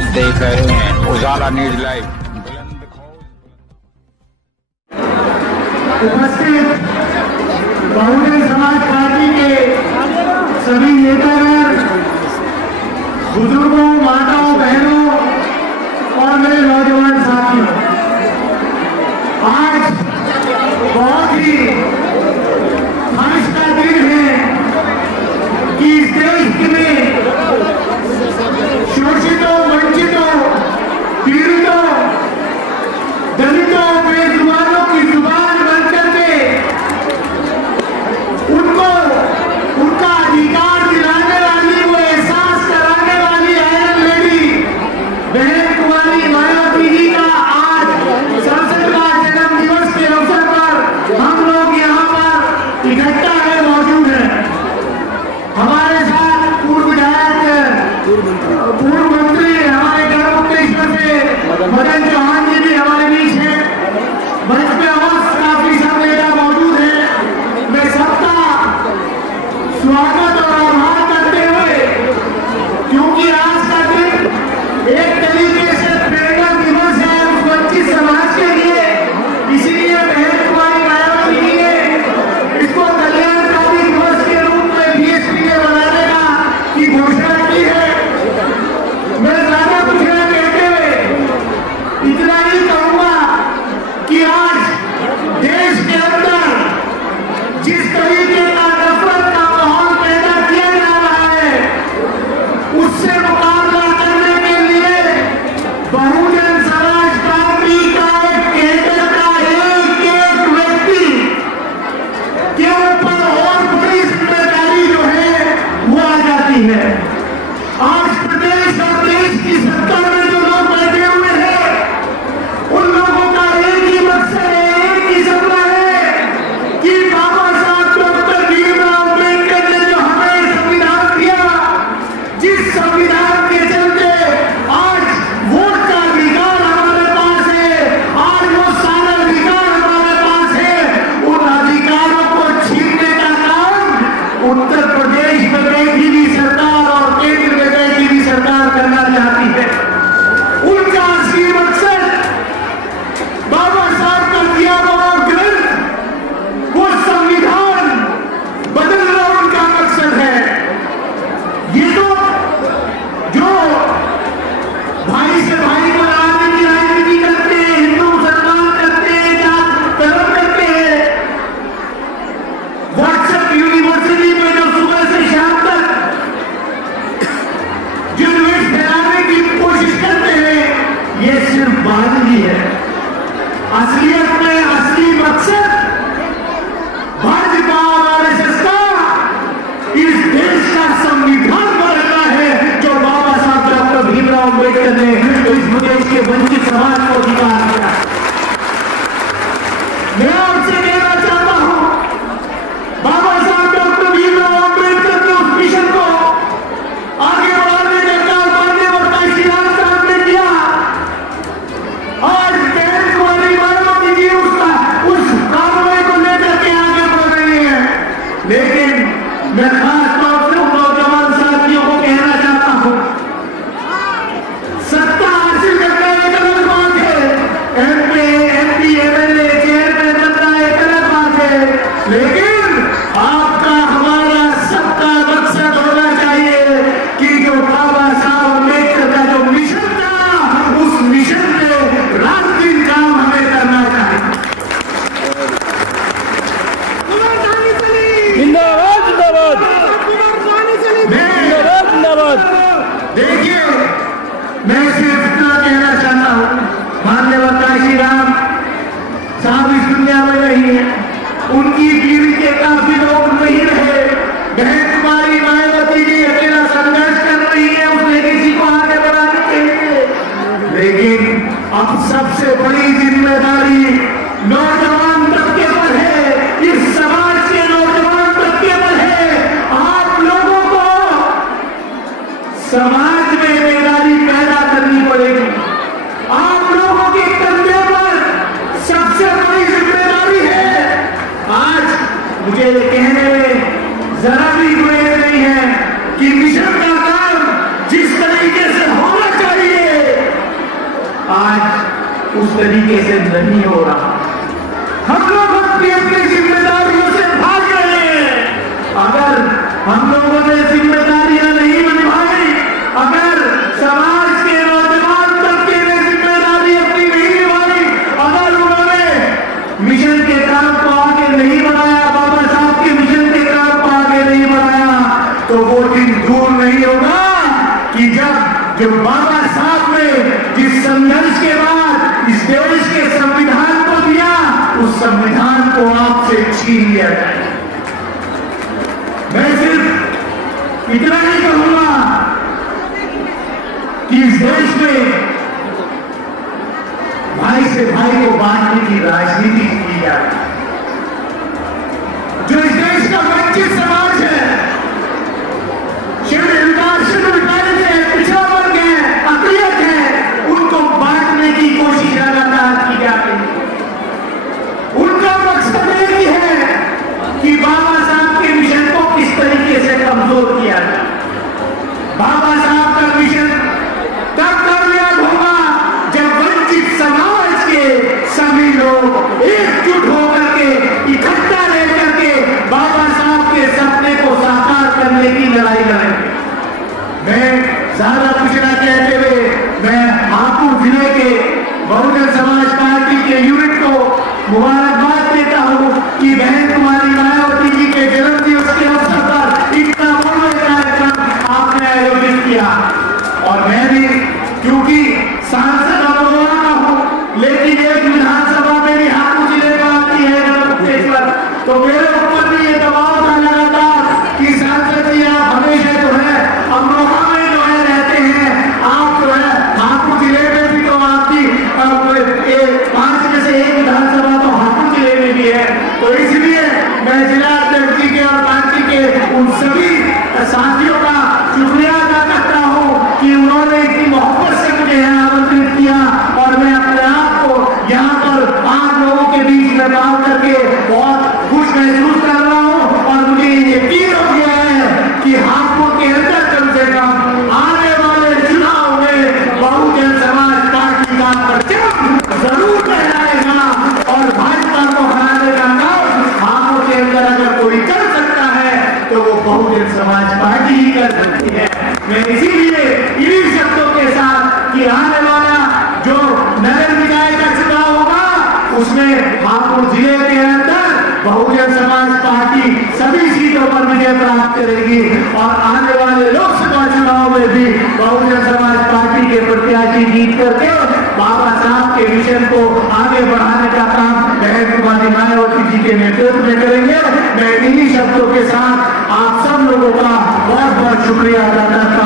आप देख रहे हैं उजाला न्यूज लाइव। उपस्थित बहुजन समाज पार्टी के सभी नेतागण, बुजुर्गों, माताओं, बहनों और मेरे नौजवान साथियों, आज बहुत ही हर्ष का दिन है कि इस देश में शोषितों, वंचितों, पीड़ितों, दलितों, बेजुबानों की जुबान बंद करके उनको उनका अधिकार दिलाने वाली, वो एहसास कराने वाली आयरन लेडी बहन कुमारी मायावती जी का आज संसद का जन्म दिवस के अवसर पर हम लोग यहाँ पर इकट्ठा है, मौजूद है। हमारे साथ पूर्व विधायक, पूर्व मंत्री हमारे गढ़मुक्तेश्वर से मदन चौहान जी भी हमारे बीच है। मंच पे अवश्य काफी सब नेता मौजूद है। मैं सबका स्वागत और आभार करते हुए, क्योंकि आज का दिन एक तरीके से प्रेरणा दिवस है उस वंचित समाज के लिए, इसलिए बहन कुमारी मायावती जी ने इसको कल्याणकारी दिवस के रूप में बीएसपी ने बनाने की घोषणा की है। मैं ज्यादा कुछ न कहते हुए इतना ही कहूंगा कि आज देश के अंदर जिस तरीके का नफरत का माहौल पैदा किया जा रहा है, उससे मुकाबला करने के लिए बहुजन समाज पार्टी का एक केंद्र का एक व्यक्ति के ऊपर और बड़ी जिम्मेदारी जो है वो आ जाती है। आज प्रदेश और देश की सत्ता में जो लोग बैठे हुए हैं, उन लोगों का एक ही मकसद है, एक ही सपना है कि बाबा साहब डॉक्टर भीमराव अम्बेडकर ने जो हमें संविधान दिया, जिस संविधान के चलते आज वोट का अधिकार हमारे पास है, आज वो सारा अधिकार हमारे पास है, उन अधिकारों को छीनने का काम उत्तर प्रदेश में बैठी हुई सरकार और केंद्र में बैठी हुई सरकार करना चाहती है। उनका असली मकसद बाबा साहब का दिया हुआ ग्रंथ, वो संविधान बदलना उनका मकसद है। ये तो जो भाई से भाई को लड़ाने की राजनीति करते हैं, हिंदू मुसलमान करते हैं, जात धर्म करते हैं, व्हाट्सएप यूनिवर्सिटी में जो सुबह से शाम तक जो द्वेष फैलाने की कोशिश करते हैं, ये सिर्फ बादगी है। असलियत में असली मकसद भाजपा और आरएसएस का इस देश का संविधान बदलना है, जो बाबा साहब डॉक्टर भीमराव अम्बेडकर ने इस देश के वंचित समाज को अधिकार दिया। मैं आपसे कहना चाहता हूं, बाबा साहब डॉक्टर भीमराव अम्बेडकर के उस मिशन को आगे बढ़ाने का काम माननीय काशी राम साहब ने किया। आज बहन कुमारी मायावती जी उस कार्रवाई को लेकर के आगे बढ़ रही है। लेकिन मैं खास तौर से उन नौजवान साथियों को कहना चाहता हूं, सत्ता हासिल करना एक अलग बात है, एमपी, एमएलए, चेयरमैन बनना एक अलग बात है, लेकिन आपका हमारा सबका मकसद होना चाहिए कि जो बाबा साहब अम्बेडकर का जो मिशन था, उस मिशन पे रात दिन काम हमें करना चाहिए। जिंदाबाद जिंदाबाद जिंदाबाद जिंदाबाद। देखिए, मैं सिर्फ इतना कहना चाहता हूं, माननीय काशी राम साहब इस दुनिया में नहीं है, उनकी पीढ़ी के काफी लोग नहीं रहे। बहन कुमारी मायावती जी अकेला संघर्ष कर रही है उसने किसी को आगे बढ़ाने के लिए, लेकिन अब सबसे बड़ी जिम्मेदारी नौजवान तबके पर है, इस समाज के नौजवान तबके पर है। आप लोगों को समाज में बेदारी पैदा करनी पड़ेगी। आप लोगों के कंधे पर सबसे बड़ी जिम्मेदारी है। आज मुझे कहने में जरा भी गुरेज नहीं है कि मिशन का काम जिस तरीके से होना चाहिए तरीके से नहीं हो रहा। हम लोग अपनी अपनी जिम्मेदारियों से भाग रहे हैं। अगर हम लोगों ने जिम्मेदारियां नहीं निभाई, अगर समाज के नौजवान तबके ने जिम्मेदारी अपनी नहीं निभाई, अगर उन्होंने मिशन के काम को आगे नहीं बढ़ाया, बाबा साहब के मिशन के काम को आगे नहीं बढ़ाया, तो वो दिन दूर नहीं होगा कि जब बाबा साहब ने जिस संघर्ष के बाद इस देश के संविधान को दिया, उस संविधान को आपसे छीन लिया जाए। मैं सिर्फ इतना ही कहूंगा कि इस देश में भाई से भाई को बांटने की राजनीति की जा रही है। जो इस देश का वंचित समाज है, शेड्यूल कास्ट है, पिछड़ा वर्ग है, अकलियत है, उनको बांटने की कोशिश लगातार की जा रही है। उनका मकसद एक ही है कि बाबा साहब के मिशन को किस तरीके से कमजोर किया जाए। बाबा साहब का मिशन तब कामयाब होगा जब वंचित समाज के सभी लोग एकजुट होकर के, इकट्ठा रहकर के बाबा साहब के सपने को साकार करने की लड़ाई लड़ेंगे। मैं ज्यादा कुछ न कहते हुए मैं हापुड़ जिले के बहुजन समाज पार्टी के यूनिट को मुबारकबाद देता हूं कि बहन कुमारी मायावती जी के जन्म दिवस के अवसर पर इतना बड़ा कार्यक्रम आपने आयोजित किया। और मैं भी क्योंकि सांसद अमरोहा का हूं, लेकिन एक विधानसभा में भी हापुड़ जिले में आती है पर, तो मेरे ऊपर भी ये दबाव था लगातार कि सांसद जी आप हमेशा जो है अमरोहा में जो है रहते हैं, आप जो है हापुड़ जिले में भी तो आपकी 5 में से 1 विधानसभा तो हापुड़ जिले में भी है। तो इसलिए मैं जिला अध्यक्ष जी के और पार्टी के उन सभी साथियों का शुक्रिया अदा करता हूं कि उन्होंने इतनी मोहब्बत से मुझे आमंत्रित किया और मैं अपने आप को यहाँ पर 5 लोगों के बीच में बात करके बहुत खुश महसूस कर रहा हूँ। और मुझे यकीन हो गया है कि हापुड़ के अंदर कम से कम आने वाले चुनाव में बहुजन समाज पार्टी का परचम जरूर लहराएगा और भाजपा को हराने का काम हापुड़ के अंदर अगर कोई कर सकता है तो वो बहुजन समाज पार्टी ही कर सकती है। मैं इसीलिए इन्हीं शब्दों के साथ कि आने वाला जो नगर निकाय का चुनाव होगा उसमें हापुड़ जिले के अंदर बहुजन समाज पार्टी सभी सीटों पर विजय प्राप्त करेगी और आने वाले लोकसभा चुनाव में भी बहुजन समाज पार्टी के प्रत्याशी जीत करके बाबा साहब के मिशन को आगे बढ़ाने का काम बहन कुमारी मायावती जी के नेतृत्व में करेंगे। मैं इन्हीं शब्दों के साथ आप सब लोगों का बहुत बहुत शुक्रिया अदा करता हूं।